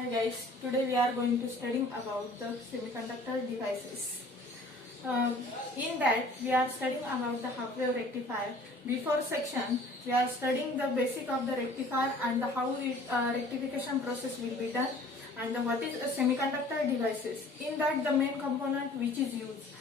Hi guys, today we are going to studying about the semiconductor devices. In that we are studying about the half wave rectifier. Before section we are studying the basic of the rectifier and how it rectification process will be done and what is a semiconductor devices. In that the main component which is used.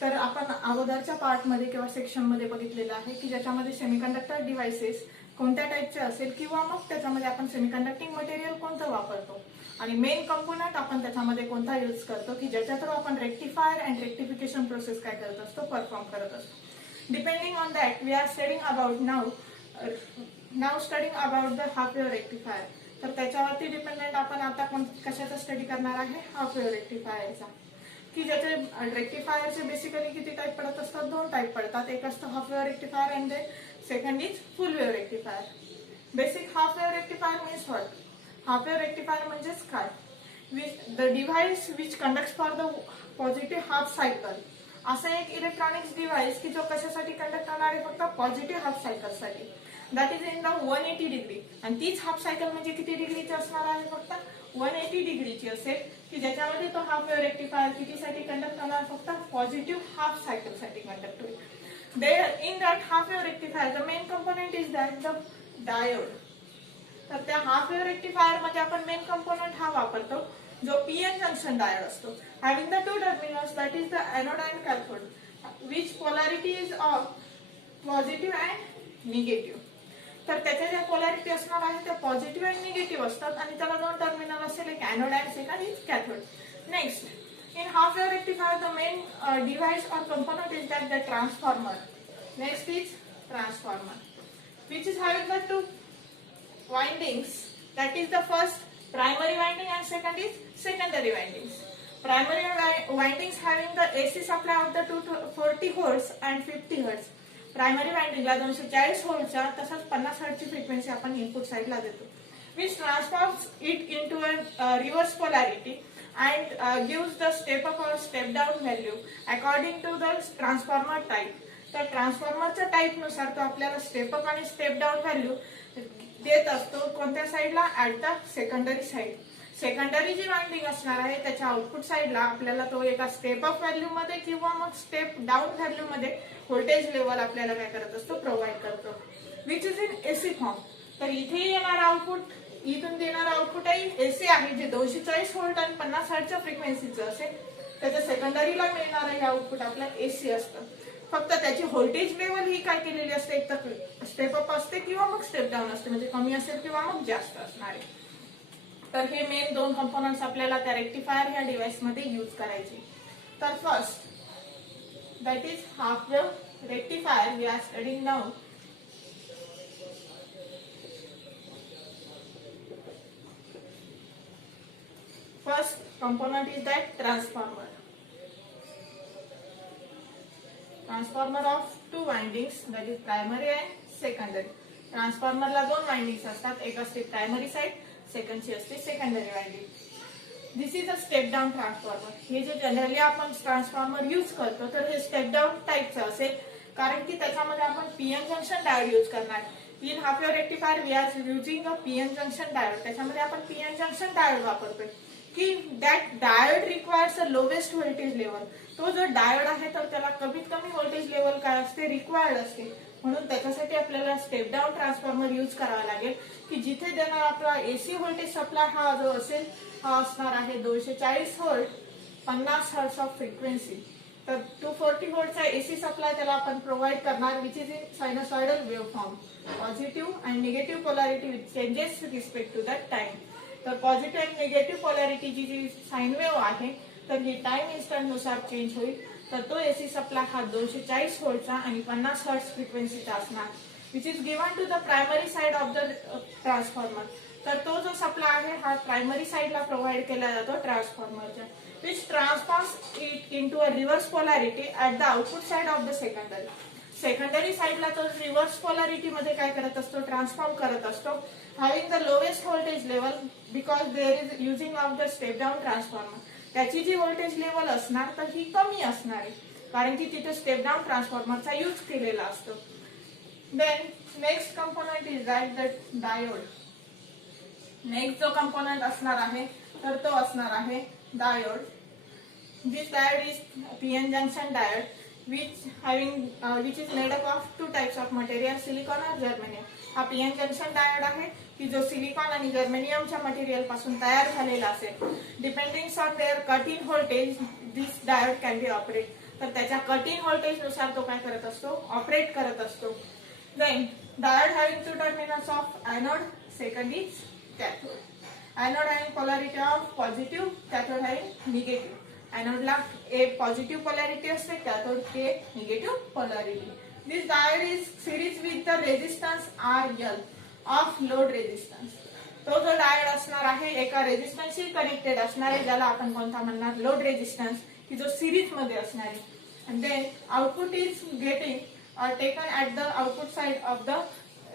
तर आपण अगोदरच्या पार्टमध्ये किंवा सेक्शनमध्ये बघितलेलं आहे की ज्याच्यामध्ये सेमीकंडक्टर डिव्हाइसेस कोणत्या टाईपचे असेल किंवा मग त्याच्यामध्ये आपण सेमीकंडक्टिंग मटेरियल कोणतं वापरतो आणि मेन कंपोनंट आपण त्याच्यामध्ये कोणता यूज करतो की ज्याच्या थ्रू आपण रेक्टिफायर अँड रेक्टिफिकेशन प्रोसेस काय करत असतो परफॉर्म करत असतो. Depending on that we are studying about now studying about the half wave rectifier. तर त्याच्यावरती डिपेंडेंट आपण आता कशाचा स्टडी करणार आहे हाफ वेव्ह रेक्टिफायरचा की ज्याचे रेक्टिफायरचे बेसिकली किती टाईप पडत असतात दोन टाईप पडतात. एक असतं half wave rectifier and then second is full wave rectifier. Basic half wave rectifier means what. Half wave rectifier म्हणजेच काय the device which conducts for the positive half cycle. असं एक इलेक्ट्रॉनिक्स डिव्हाइस की जो कशासाठी कंडक्ट करणार आहे फक्त पॉझिटिव्ह हाफ सायकलसाठी. That is in the 180 degree आणि तीच हाफ सायकल म्हणजे किती डिग्रीची असणार आहे फक्त 180 डिग्रीची असेल की ज्याच्यामध्ये तो हाफ वेव्ह रेक्टिफायर कितीसाठी कंडक्ट करणार फक्त पॉझिटिव्ह हाफ सायकलसाठी कंडक्ट होईल. There in that half wave rectifier the main component is that the diode. तर त्या हाफ वेव्ह रेक्टिफायर मध्ये आपण मेन कंपोनेंट हा वापरतो जो पीएन जंक्शन डायोड असतो. Having the two terminals that is the anode and cathode which polarity is of positive and negative. तर त्याच्या ज्या पोलॅरिटी असणार आहे त्या पॉझिटिव्ह अँड निगेटिव्ह असतात आणि त्याला दोन टर्मिनल असेल एक anode and second is cathode. Next in half wave rectifier the main device or component is that the transformer. Next is transformer which is having the two windings, that is the first primary winding and second is secondary windings. Primary windings having the AC supply of the 240 Hz and 50 Hz. Primary वाइंडिंगला 240 व्होल्टच्या तसंच 50 हर्ट्जची frequency आपण input साइडला देतो which transforms it into a reverse polarity and gives the step up or step down value according to the transformer type. तर ट्रान्सफॉर्मरच्या type नुसार तो आपल्याला स्टेप अप आणि स्टेप डाऊन व्हॅल्यू देत असतो कोणत्या साइडला at the secondary side. Secondary जी वाइंडिंग असणार आहे त्याच्या आउटपुट साइडला आपल्याला तो एका स्टेप अप व्हॅल्यू मध्ये किंवा मग स्टेप डाऊन व्हॅल्यू मध्ये व्होल्टेज लेवल आपल्याला काय करत असतो प्रोव्हाइड करतो which is in AC form. तर इथे येणार आउटपुट इथून देणार आउटपुट आहे एसी आहे जे 240 व्होल्ट आणि 50 हर्ट्जच्या फ्रिक्वेन्सीचं असेल. त्याच्या सेकंडरीला मिळणार आहे आउटपुट आपला एसी असतं. फक्त त्याची व्होल्टेज लेवल ही काय केलेली असते एक तर स्टेप अप असते किंवा मग स्टेप डाऊन असते म्हणजे कमी असेल किंवा मग जास्त असणार आहे. तर हे मेन दोन कंपोनंट्स आपल्याला त्या रेक्टिफायर ह्या डिव्हाइस मध्ये यूज करायचे. तर first that is half wave rectifier we are studying now. First component is that transformer. Transformer of two windings that is primary and secondary. ट्रान्सफॉर्मरला दोन वाइंडिंग्स असतात एक असते प्रायमरी साइड सेकंडची असते secondary winding. This is a step down transformer. हे जे generally आपण ट्रान्सफॉर्मर यूज करतो तर हे स्टेप डाऊन टाईपचं असेल कारण की त्याच्यामध्ये आपण पीएन जंक्शन डायोड यूज करणार. In half wave rectifier we are using a PN junction diode. त्याच्यामध्ये आपण पीएन जंक्शन डायोड वापरतोय की that diode requires a lowest voltage level. तो जो डायोड आहे तर त्याला कमीत कमी व्होल्टेज लेवल काय असते रिक्वायर्ड असते म्हणून त्याच्यासाठी आपल्याला स्टेप डाऊन ट्रान्सफॉर्मर यूज करावा लागेल की जिथे देणार आपला एसी व्होल्टेज सप्लाय हा जो असेल हा असणार आहे 240 व्होल्ट 50 हर्ट्ज ऑफ फ्रिक्वेन्सी. तर 240 व्होल्टचा एसी सप्लाय त्याला आपण प्रोव्हाइड करणार which is in sinusoidal wave form. Positive and negative polarity with changes respect to that time. तर पॉझिटिव्ह अँड निगेटिव्ह पोलॅरिटीची जी साइन वेव्ह आहे तर ही टाइम इन्स्टंट नुसार चेंज होईल. तर तो एसी सप्लाय हा 240 व्होल्टचा आणि 50 हर्ट्ज फ्रिक्वेन्सीचा असणार which is given to the primary side of the transformer. तर तो जो सप्लाय आहे हा प्रायमरी साइडला प्रोव्हाइड केला जातो ट्रान्सफॉर्मरच्या which transforms it into a reverse polarity at the output side of the secondary. Secondary साइडला तो रिव्हर्स पोलॅरिटी मध्ये काय करत असतो ट्रान्सफॉर्म करत असतो having the lowest voltage level because there is using of the step down transformer. त्याची जी व्होल्टेज लेवल असणार तर ही कमी असणार आहे कारण की तिथे स्टेप डाऊन ट्रान्सफॉर्मरचा यूज केलेला असतो. Then next component is that the diode. Next जो कंपोनेंट असणार आहे तर तो असणार आहे diode. This diode is PN junction diode which is made up of two types of material, silicon और जर्मेनियम. हा पीएन जंक्शन डायोड आहे की जो सिलिकॉन आणि जर्मेनियमच्या मटेरियल पासून तयार झालेला असेल. Depending on their cut in voltage this diode can be operate. तर त्याच्या कट इन व्होल्टेज नुसार तो काय करत असतो, ऑपरेट करत असतो. Then diode having two terminals of anode, second is cathode. Anode having polarity of positive, cathode having negative. एनोडला ए पॉझिटिव्ह पोलॅरिटी असते, कॅथोड के negative polarity. This diode is series with the resistance RL of load resistance. तो जो diode असणार आहे एका रेजिस्टन्सशी connected असणार आहे, ज्याला आपण कोणता म्हणणार, लोड रेजिस्टन्स, की जो सिरीज मध्ये असणार आहे. And then output is getting taken at the output side of the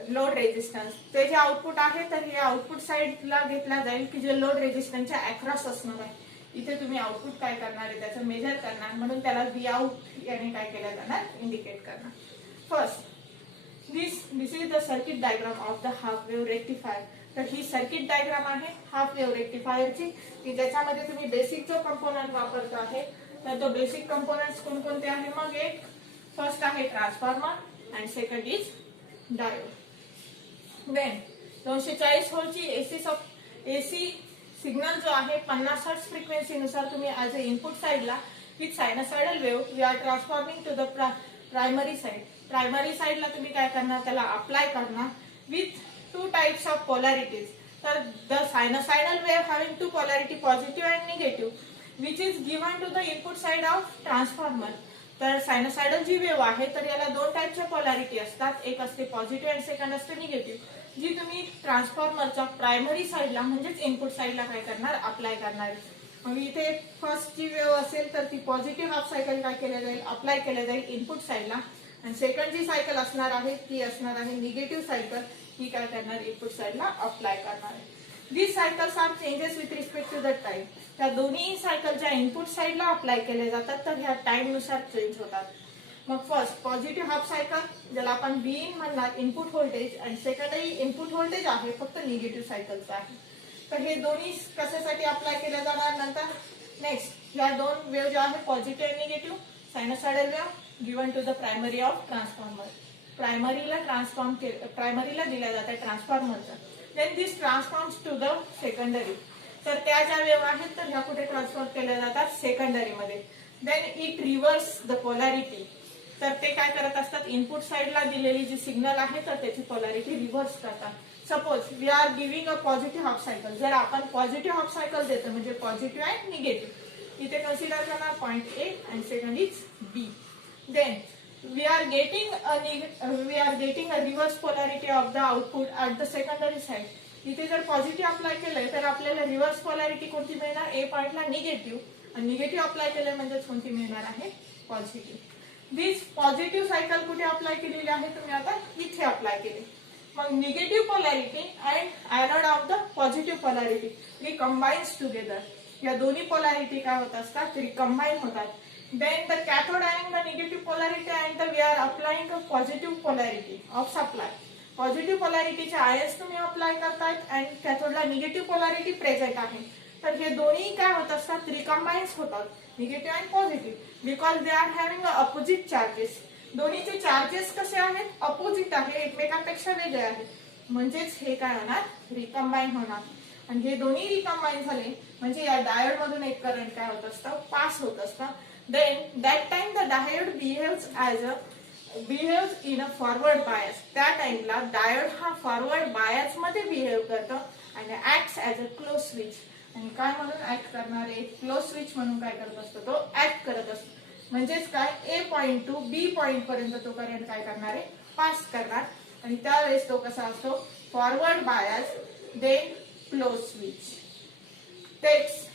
load resistance. ते जे आउटपुट आहे तर हे आउटपुट साइडला घेतला जाईल की जे लोड रेजिस्टन्सच्या अक्रॉस असणार आहे. इथे तुम्ही आउटपुट काय करणार आहे त्याचं मेजर करणार, म्हणून त्याला व्ही आउट याने काय केलं जाणार, इंडिकेट करणार. First this is the circuit diagram of the half wave rectifier. तर ही सर्किट डायग्राम आहे हाफ वेव्ह रेक्टिफायरची, की ज्याच्यामध्ये तुम्ही बेसिक जो कंपोनंट वापरतो आहे तर तो बेसिक कंपोनंट्स कोणकोणते आहे. मग एक फर्स्ट आहे transformer and second is diode. Then 240 व्होल्टची एसी सिग्नल जो आहे 50 हर्ट्ज फ्रिक्वेन्सी नुसार तुम्ही ऍज अ इनपुट साइडला with sinusoidal wave we are transforming to the primary side. Primary साइडला तुम्ही काय करणार, त्याला अप्लाय करणार with two types of polarities. तर the sinusoidal wave having two polarity positive and negative which is given to the input side of transformer. तर sinusoidal जी wave आहे तर याला दोन टाइपच्या पोलॅरिटी असतात, एक असते पॉझिटिव्ह अँड सेकंड असते निगेटिव्ह, जी तुम्ही ट्रान्सफॉर्मरच्या प्रायमरी साइडला म्हणजेच इनपुट साइडला काय करणार, अप्लाय करणार. मग इथे फर्स्ट जी वेव्ह असेल तर ती पॉझिटिव्ह हाफ सायकल काय केलं जाईल, अप्लाय केलं जाईल इनपुट साइडला. आणि सेकंड जी सायकल असणार आहे ती असणार आहे निगेटिव्ह सायकल, ही काय करणार, इनपुट साइडला अप्लाय करणार आहे. These cycles are changes with respect to the time. त्या दोन्ही सायकल ज्या इनपुट साइडला अप्लाय केले जातात तर ह्या टाइम नुसार चेंज होतात. मग फर्स्ट पॉझिटिव्ह हाफ सायकल ज्याला आपण Vin म्हणणार इनपुट व्होल्टेज, आणि सेकंडरी इनपुट व्होल्टेज आहे फक्त निगेटिव्ह सायकलचं आहे. तर हे दोन्ही कशासाठी अप्लाय केले जाणार नंतर. नेक्स्ट या दोन वेव्ह ज्या आहे पॉझिटिव्ह आणि negative sinusoidal wave given to the primary of transformer. प्रायमरीला दिल्या जातात ट्रान्सफॉर्मरचं. Then this transforms to the secondary. तर त्या ज्या वेव्ह आहेत तर ह्या कुठे ट्रान्सफॉर्म केल्या जातात, सेकंडरी मध्ये. Then it reverse the polarity. तर ते काय करत असतात, इनपुट साइडला दिलेली जी सिग्नल आहे तर त्याची पोलॅरिटी रिव्हर्स करतात. Suppose we are giving a positive half cycle. जर आपण पॉझिटिव्ह हाफ सायकल देतो म्हणजे पॉझिटिव्ह अँड निगेटिव्ह, इथे कन्सिडर करणार point A and second is B. Then we are getting a reverse polarity of the output at the secondary side. इथे जर positive apply केलंय तर आपल्याला रिव्हर्स पोलॅरिटी कोणती मिळणार, ए पॉइंटला निगेटिव्ह, आणि निगेटिव्ह अप्लाय केलंय म्हणजे कोणती मिळणार आहे, पॉझिटिव्ह. दिस पॉझिटिव्ह सायकल कुठे अप्लाय केलेली आहे, तुम्ही आता इथे अप्लाय केली. मग negative polarity and anode of the positive polarity recombines together. या दोन्ही पोलॅरिटी काय होत असतात, रिकंबाइन होतात. Then the cathode having the negative polarity and we are applying a positive polarity of supply. Positive polarity चे ions तुम्ही apply करतायत आणि कॅथोडला निगेटिव्ह पोलॅरिटी प्रेझेंट आहे. तर हे दोन्ही काय होत असतात, रिकंबाइन्स होतात, negative and positive, because they are having opposite charges. दोन्हीचे चार्जेस कसे आहेत, अपोजिट आहे, एकमेकांपेक्षा वेगळे आहेत, म्हणजेच हे काय होणार, रिकंबाइन होणार. आणि हे दोन्ही रिकंबाइन झाले म्हणजे या डायोड मधून एक करंट काय होत असतं, पास होत असतं. Then that time the diode behaves in a forward bias. त्या टाइमला डायोड हा फॉरवर्ड बायस मध्ये बिहेव करतो आणि acts as a close switch. आणि काय म्हणून ऍक्ट करणार आहे, क्लोज स्विच म्हणून काय करत असतो, तो ऍक्ट करत असतो. म्हणजेच काय, ए पॉइंट टू बी पॉइंट पर्यंत तो करंट काय करणार आहे, पास करणार. आणि त्यावेळेस तो कसा असतो, forward bias then close switch. तेच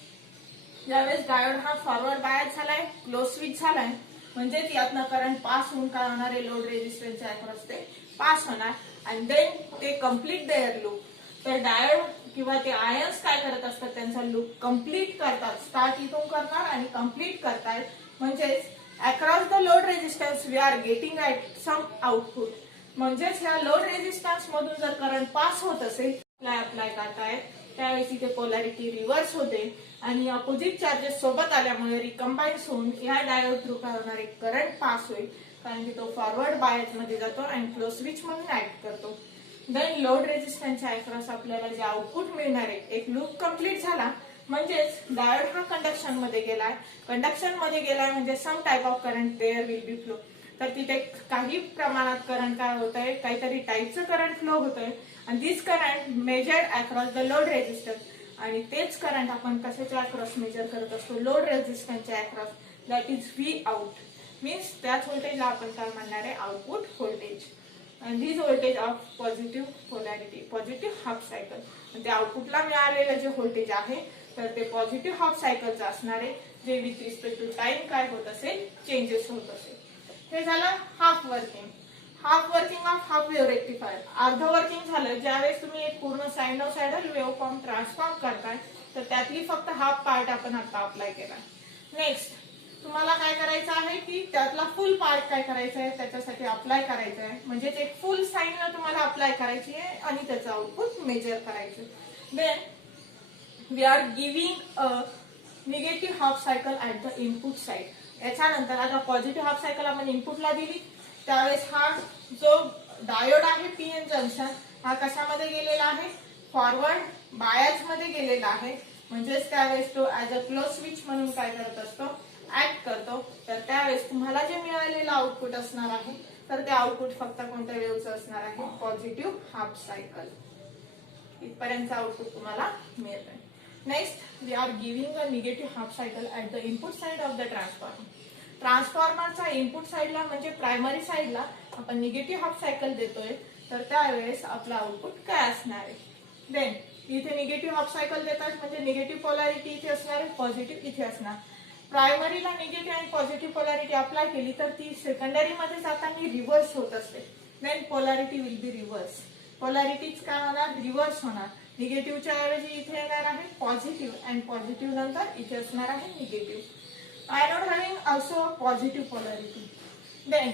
ज्यावेळेस डायोड हा फॉरवर्ड बायस झालाय, क्लोज स्विच झालाय, म्हणजेच यातनं करंट पास होऊन काय होणार आहे, लोड रेजिस्टन्सच्या अक्रॉस ते पास होणार. आणि देन ते कम्प्लीट देअर लूप. तर डायोड किंवा ते आयन्स काय करत असतात, त्यांचा लूप कम्प्लीट करतात, स्टार्ट इथून करणार आणि कम्प्लीट करतात. म्हणजेच across the load resistance we are getting at some output. म्हणजेच ह्या लोड रेजिस्टन्स मधून जर करंट पास होत असेल, अप्लाय करतायत त्यावेळेस इथे पोलॅरिटी रिव्हर्स होते आणि अपोजिट चार्जेस सोबत आल्यामुळे रिकंबाईन होऊन या डायोड थ्रू काय होणार आहे, करंट पास होईल, कारण की तो फॉरवर्ड बायस मध्ये जातो आणि फ्लो स्विच म्हणून ऍक्ट करतो. देन लोड रेझिस्टन्सच्या अक्रॉस आपल्याला जे आउटपुट मिळणार आहे, एक लूप कंप्लीट झाला म्हणजेच डायोड हा कंडक्शन मध्ये गेलाय. कंडक्शन मध्ये गेलाय म्हणजे some type of current there will be flow. तर तिथे काही प्रमाणात करंट काय होत आहे, काहीतरी टाईपचं करंट फ्लो होत आहे आणि this current measured across the load resistance. आणि तेच करंट आपण कशाच्या अक्रॉस मेजर करत असतो, लोड रेझिस्टन्सच्या across, that is V out. Means त्याच व्होल्टेजला आपण काय म्हणणार आहे, output voltage. and this voltage of positive polarity, positive half cycle. ते आउटपुटला मिळालेलं जे व्होल्टेज आहे तर ते पॉझिटिव्ह हाफ सायकलचं असणार आहे, जे विथ रिस्पेक्ट टू टाइम काय होत असेल, चेंजेस होत असेल. हे झालं half working. Half working of half wave rectifier. अर्ध वर्किंग झालं ज्यावेळेस तुम्ही एक पूर्ण सायनोसायडल वेव्ह फॉर्म ट्रान्सफॉर्म करताय तर त्यातली फक्त हाफ पार्ट आपण आता अप्लाय केला. नेक्स्ट तुम्हाला काय करायचं आहे की त्यातला फुल पार्ट काय करायचा आहे, त्याच्यासाठी अप्लाय करायचं आहे. म्हणजेच एक फुल साइन तुम्हाला अप्लाय करायची आहे आणि त्याचं आउटपुट मेजर करायचं. Then we are giving a negative half cycle at the input side. याच्यानंतर आता पॉझिटिव्ह हाफ सायकल आपण इनपुटला दिली त्यावेळेस हा जो डायोड आहे पीएन जंक्शन हा कशामध्ये गेलेला आहे, फॉरवर्ड बायस मध्ये गेलेला आहे. म्हणजेच त्यावेळेस तो ऍज अ क्लोज स्विच म्हणून काय करत असतो, ऍक्ट करतो. तर त्यावेळेस तुम्हाला जे मिळालेलं आउटपुट असणार आहे तर ते आउटपुट फक्त कोणत्या वेव्हचं असणार आहे, पॉझिटिव्ह हाफ सायकल. इथपर्यंत आउटपुट तुम्हाला मिळत आहे. Next we are giving a negative half cycle at the input side of the transformer. ट्रान्सफॉर्मरचा इनपुट साइडला म्हणजे प्रायमरी साइडला आपण निगेटिव्ह हाफ सायकल देतोय तर त्यावेळेस आपलं आउटपुट काय असणार आहे. देन इथे निगेटिव्ह हाफ सायकल देतात म्हणजे निगेटिव्ह पोलॅरिटी इथे असणार आहे, पॉझिटिव्ह इथे असणार. प्रायमरीला निगेटिव्ह आणि पॉझिटिव्ह पोलॅरिटी अप्लाय केली तर ती सेकंडरी मध्ये जाताना रिव्हर्स होत असते. Then polarity will be reverse. Polarities काय होणार, रिव्हर्स होणार. निगेटिव्हच्या ऐवजी इथे येणार आहे पॉझिटिव्ह आणि पॉझिटिव्ह नंतर इथे असणार आहे negative. Anode having also positive polarity. Then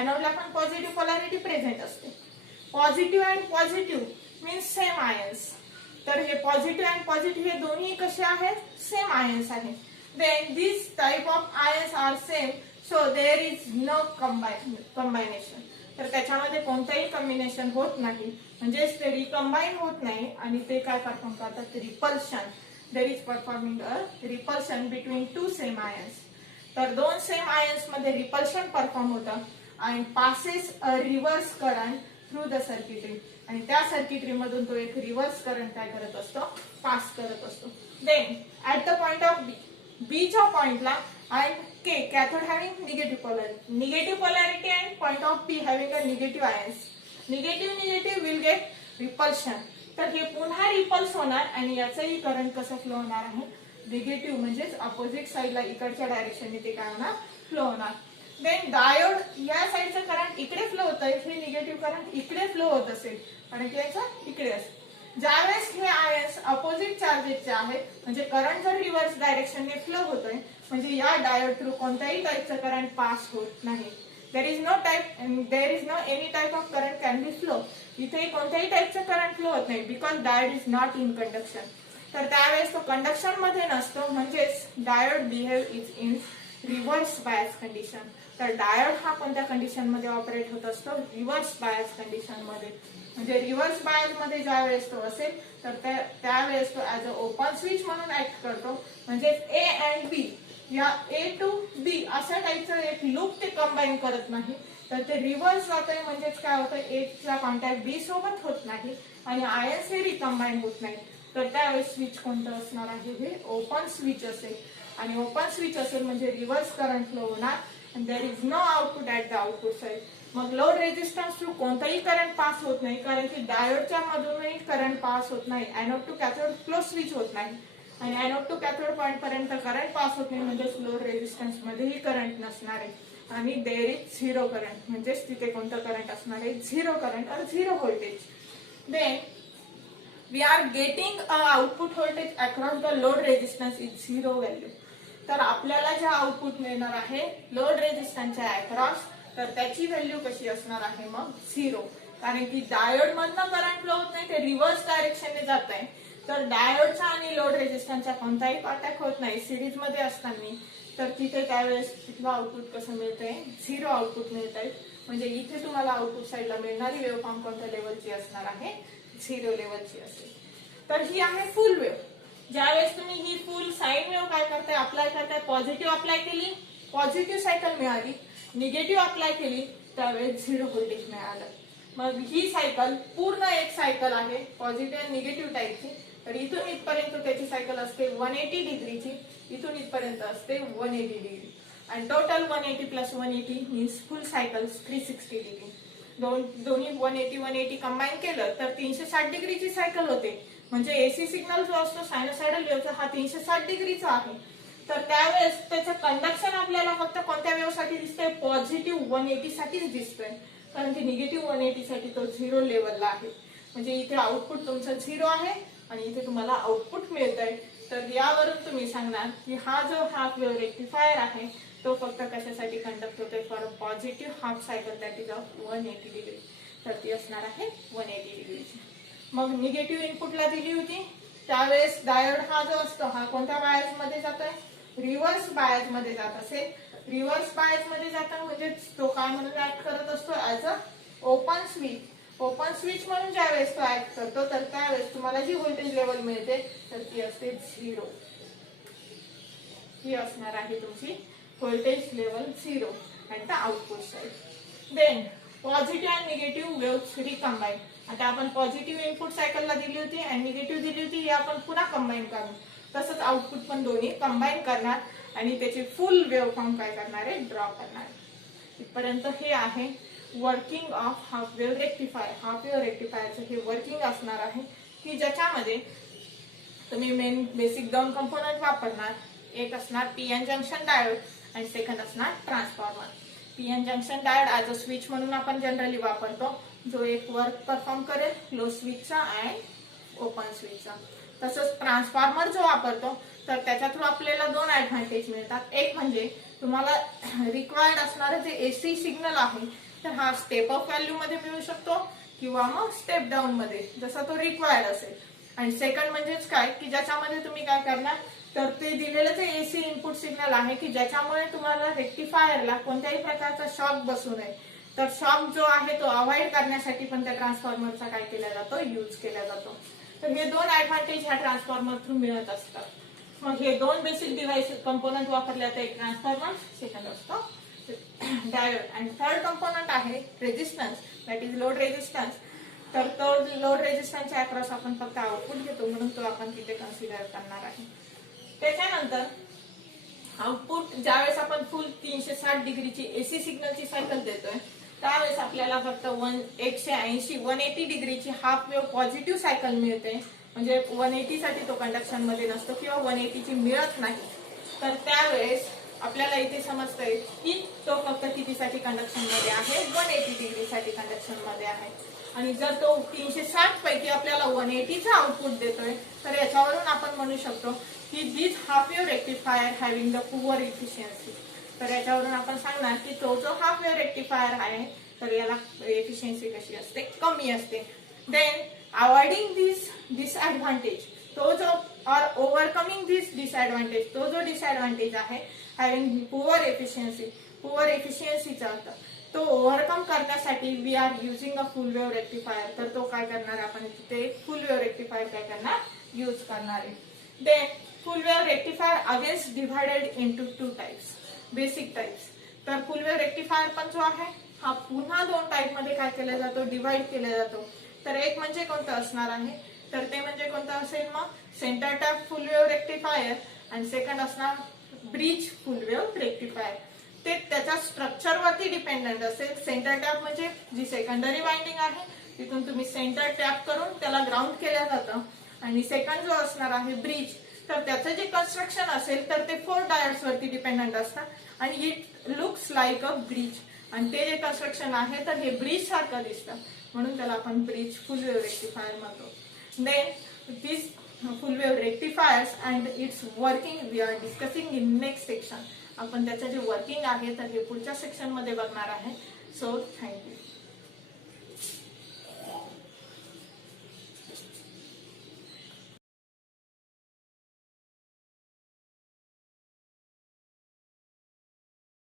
एनोडला पण पॉझिटिव्ह पोलॅरिटी प्रेझेंट असते. Positive and positive means same ions. तर हे पॉझिटिव्ह अँड पॉझिटिव्ह हे दोन्ही कसे आहेत, सेम आयन्स आहेत. Then this type of ions are same, so there is no combination. तर त्याच्यामध्ये कोणताही कॉम्बिनेशन होत नाही, म्हणजेच ते रिकंबाईन होत नाही आणि ते काय परफॉर्म करतात, repulsion. There is performing a repulsion between two same ions. तर दोन सेम आयन्स मध्ये रिपल्शन परफॉर्म होतं आणि passes a reverse current through the circuitry. आणि त्या सर्किटरी मधून तो एक रिव्हर्स करंट काय करत असतो, पास करत असतो. Then at the point of बीच्या पॉइंटला and K cathode having negative polarity. Negative polarity and point of P having a negative ions. Negative will get repulsion. तर हे पुन्हा रिपल्स होणार आणि याचाही करंट कसं फ्लो होणार आहे, निगेटिव्ह म्हणजेच अपोजिट साइडला इकडच्या डायरेक्शनने ते काय होणार, फ्लो होणार. देन डायोड या साइडचं करंट इकडे फ्लो होत आहे, हे निगेटिव्ह करंट इकडे फ्लो होत असेल आणि याचं इकडे असेल. ज्यावेळेस हे आयन्स अपोजिट चार्जेसचे आहेत म्हणजे करंट जर रिव्हर्स डायरेक्शनने फ्लो होतोय म्हणजे या डायोड थ्रू कोणत्याही टाईपचं करंट पास होत नाही. There is no any type of current can be flow. इथे कोणत्याही टाईपचं करंट फ्लो होत नाही because diode is not in conduction. तर त्यावेळेस तो कंडक्शन मध्ये नसतो म्हणजेच diode behave is in reverse bias condition. तर डायोड हा कोणत्या कंडिशन मध्ये ऑपरेट होत असतो, रिव्हर्स बायस कंडिशन मध्ये. म्हणजे रिव्हर्स बायस मध्ये ज्या वेळेस तो असेल तर त्यावेळेस तो ऍज अ ओपन स्विच म्हणून ऍक्ट करतो. म्हणजे ए अँड बी या ए टू बी अशा टाईपचं एक लूप ते कंबाईन करत नाही तर ते रिव्हर्स जातंय. म्हणजेच काय होतं, एचा कॉन्टॅक्ट बी सोबत होत नाही आणि आयन्स हे रिकंबाईन होत नाही. तर त्यावेळेस स्विच कोणतं असणार आहे, हे ओपन स्विच असेल. आणि ओपन स्विच असेल म्हणजे रिव्हर्स करंट फ्लो होणार and there is no output at the output side. मग लोड रेझिस्टन्स थ्रू कोणताही करंट पास होत नाही कारण की डायोडच्या मधूनही करंट पास होत नाही. Anode to cathode close switch होत नाही आणि एनोड टू कॅथोड पॉइंट पर्यंत करंट पास होत नाही म्हणजेच लोड रेझिस्टन्स मध्येही करंट नसणार आहे आणि देर इज झिरो करंट म्हणजेच तिथे कोणतं करंट असणार आहे, झिरो करंट और zero voltage. Then we are getting a output voltage across the load resistance is zero value. तर आपल्याला जे आउटपुट मिळणार आहे लोड रेझिस्टन्सच्या अक्रॉस तर त्याची व्हॅल्यू कशी असणार आहे, मग झिरो. कारण की डायोड मधनं करंट फ्लो होत नाही, ते रिव्हर्स डायरेक्शनने जात आहे. तर डायोडचा आणि लोड रेझिस्टन्सचा कोणताही कॉन्टॅक्ट होत नाही सिरीज मध्ये असताना, तर तिथे त्यावेळेस तिथलं आउटपुट कसं मिळतंय, झिरो आउटपुट मिळत आहे. म्हणजे इथे तुम्हाला आउटपुट साईडला मिळणारी वेव्हफॉर्म कोणत्या लेवलची असणार आहे, झिरो लेवलची असेल. तर ही आहे फुल वेव्ह. ज्यावेळेस तुम्ही ही फुल साईन वेव्ह काय करताय, अप्लाय करताय, पॉझिटिव्ह अप्लाय केली, पॉझिटिव्ह सायकल मिळाली, निगेटिव्ह अप्लाय केली, त्यावेळेस झिरो व्होल्टेज मिळालं. मग ही सायकल पूर्ण एक सायकल आहे पॉझिटिव्ह आणि निगेटिव्ह टाईपची. तर इथून इथपर्यंत त्याची सायकल असते 180 डिग्रीची, इथून इथपर्यंत असते 180 डिग्री. आणि टोटल 180 प्लस 180 मीन्स फुल सायकल 360 डिग्री. दोन्ही 180 कंबाईन केलं तर 360 डिग्रीची सायकल होते. म्हणजे एसी सिग्नल जो असतो सायनोसायडल वेव्हचा हा 360 डिग्रीचा आहे. तर त्यावेळेस त्याचं कंडक्शन आपल्याला फक्त कोणत्या वेव्हसाठी दिसतंय, पॉझिटिव्ह 180 साठीच दिसतोय. कारण की निगेटिव्ह 180 साठी तो झिरो लेवलला आहे. म्हणजे इथे आउटपुट तुमचं झिरो आहे आणि इथे तुम्हाला आउटपुट मिळतंय. तर यावरून तुम्ही सांगणार की हा जो हाफ वेव्ह रेक्टिफायर आहे तो फक्त कशासाठी कंडक्ट होतोय, for positive half cycle that is of 180 degree. तर ती असणार आहे 180 डिग्रीची. मग निगेटिव्ह इनपुटला दिली होती त्यावेळेस डायोड हा जो असतो हा कोणत्या बायस मध्ये जातोय, रिव्हर्स बायस मध्ये जात असेल. रिव्हर्स बायस मध्ये जाता म्हणजे तो काय म्हणून ऍक्ट करत असतो, as a open switch. Open switch म्हणून ज्यावेळेस तो ऍक्ट करतो तर त्यावेळेस तुम्हाला जी व्होल्टेज लेवल मिळते तर ती असते झिरो. ही असणार आहे तुमची voltage level zero and the output side. Then positive आणि निगेटिव्ह वेव्स रिकंबाईन. आता आपण पॉझिटिव्ह इनपुट सायकलला दिली होती आणि निगेटिव्ह दिली होती, हे आपण पुन्हा कंबाईन करू. तसंच आउटपुट पण दोन्ही कंबाईन करणार आणि त्याची फुल वेव्हफॉर्म काय करणार आहे, ड्रॉ करणार. इथपर्यंत हे आहे working of half wave rectifier. Half wave रेक्टिफायरचं हे वर्किंग असणार आहे की ज्याच्यामध्ये तुम्ही मेन बेसिक दोन कंपोनंट वापरणार. एक असणार पीएन जंक्शन डायोड आणि सेकंड असणार transformer. PN junction diode as a switch म्हणून आपण जनरली वापरतो, जो एक वर्क परफॉर्म करेल क्लोज स्विचचा अँड ओपन स्विचचा. तसंच ट्रान्सफॉर्मर जो वापरतो तर त्याच्या थ्रू आपल्याला दोन ऍडव्हान्टेज मिळतात. एक म्हणजे तुम्हाला रिक्वायर्ड असणारं जे एसी सिग्नल आहे तर हा स्टेप अप व्हॅल्यू मध्ये मिळू शकतो किंवा मग स्टेप डाऊन मध्ये जसा तो रिक्वायर्ड असेल. आणि सेकंड म्हणजेच काय की ज्याच्यामध्ये तुम्ही काय करणार तर ते दिलेलं जे एसी इनपुट सिग्नल आहे की ज्याच्यामुळे तुम्हाला रेक्टिफायरला कोणत्याही प्रकारचा शॉक बसू नये. तर शॉक जो आहे तो अवॉइड करण्यासाठी पण त्या ट्रान्सफॉर्मरचा काय केला जातो, यूज केला जातो. तर हे दोन ऍडव्हान्टेज ह्या ट्रान्सफॉर्मर थ्रू मिळत असतात. मग हे दोन बेसिक डिव्हाइस कंपोनंट वापरले जाते, एक ट्रान्सफॉर्मर, सेकंड असतो डायोड आणि थर्ड कंपोनंट आहे resistance, that is load resistance. तर तो लोड रेझिस्टन्सच्या अक्रॉस आपण फक्त आउटपुट घेतो म्हणून तो आपण तिथे कन्सिडर करणार आहे. त्याच्यानंतर आउटपुट ज्यावेळेस आपण फुल 360 डिग्रीची एसी सिग्नलची सायकल देतोय त्यावेळेस आपल्याला फक्त 180 डिग्रीची हाफ वेव्ह पॉझिटिव्ह सायकल मिळते. म्हणजे 180 साठी तो कंडक्शन मध्ये नसतो किंवा 180 ची मिळत नाही. तर त्यावेळेस आपल्याला इथे समजतंय की तो फक्त कितीसाठी कंडक्शन मध्ये आहे, 180 डिग्री साठी कंडक्शन मध्ये आहे. आणि जर तो 360 पैकी आपल्याला 180चा आउटपुट देतोय तर याच्यावरून आपण म्हणू शकतो की this half wave rectifier having the poor efficiency. तर याच्यावरून आपण सांगणार की तो जो हाफ वेव्ह रेक्टिफायर आहे तर याला एफिशियन्सी कशी असते, कमी असते. देन अवॉइडिंग दिस डिसएडव्हान्टेज, तो जो और ओव्हरकमिंग दिस डिसएडव्हान्टेज, तो जो डिसएडव्हान्टेज आहे हॅव्हिंग पुअर एफिशियन्सी, पुअर एफिशियन्सीचा अर्थ तो ओव्हरकम करण्यासाठी we are using a full wave rectifier. तर तो काय करणार आपण तिथे फुल वेव्ह रेक्टिफायर काय करणार, यूज करणार आहे. Then full wave rectifier against divided into two types, basic types. तर फुल वेव्ह रेक्टिफायर पण जो आहे हा पुन्हा दोन टाइप मध्ये काय केला जातो, डिवाइड केला जातो. तर एक म्हणजे कोणतं असणार आहे तर ते म्हणजे कोणतं असेल मग सेंटर टॅप फुल वेव्ह रेक्टिफायर आणि सेकंड असणार ब्रिज फुल वेव्ह रेक्टिफायर. ते त्याच्या स्ट्रक्चर वरती डिपेंडंट असेल. सेंटर टॅप म्हणजे जी सेकंडरी वाइंडिंग आहे तिथून तुम्ही सेंटर टॅप करून त्याला ग्राउंड केलं जातं. आणि सेकंड जो असणार आहे ब्रिज, तर त्याचं जे कन्स्ट्रक्शन असेल तर ते 4 डायोड्स वरती डिपेंडंट असतात आणि it looks like a bridge. आणि ते जे कन्स्ट्रक्शन आहे तर हे ब्रिज सारखं दिसतं म्हणून त्याला आपण ब्रिज फुल वेव्ह रेक्टिफायर म्हणतो. Then this full wave rectifiers and its working we are discussing in next section. आपण त्याचं जे वर्किंग आहे तर हे पुढच्या सेक्शन मध्ये बघणार आहे. So thank you.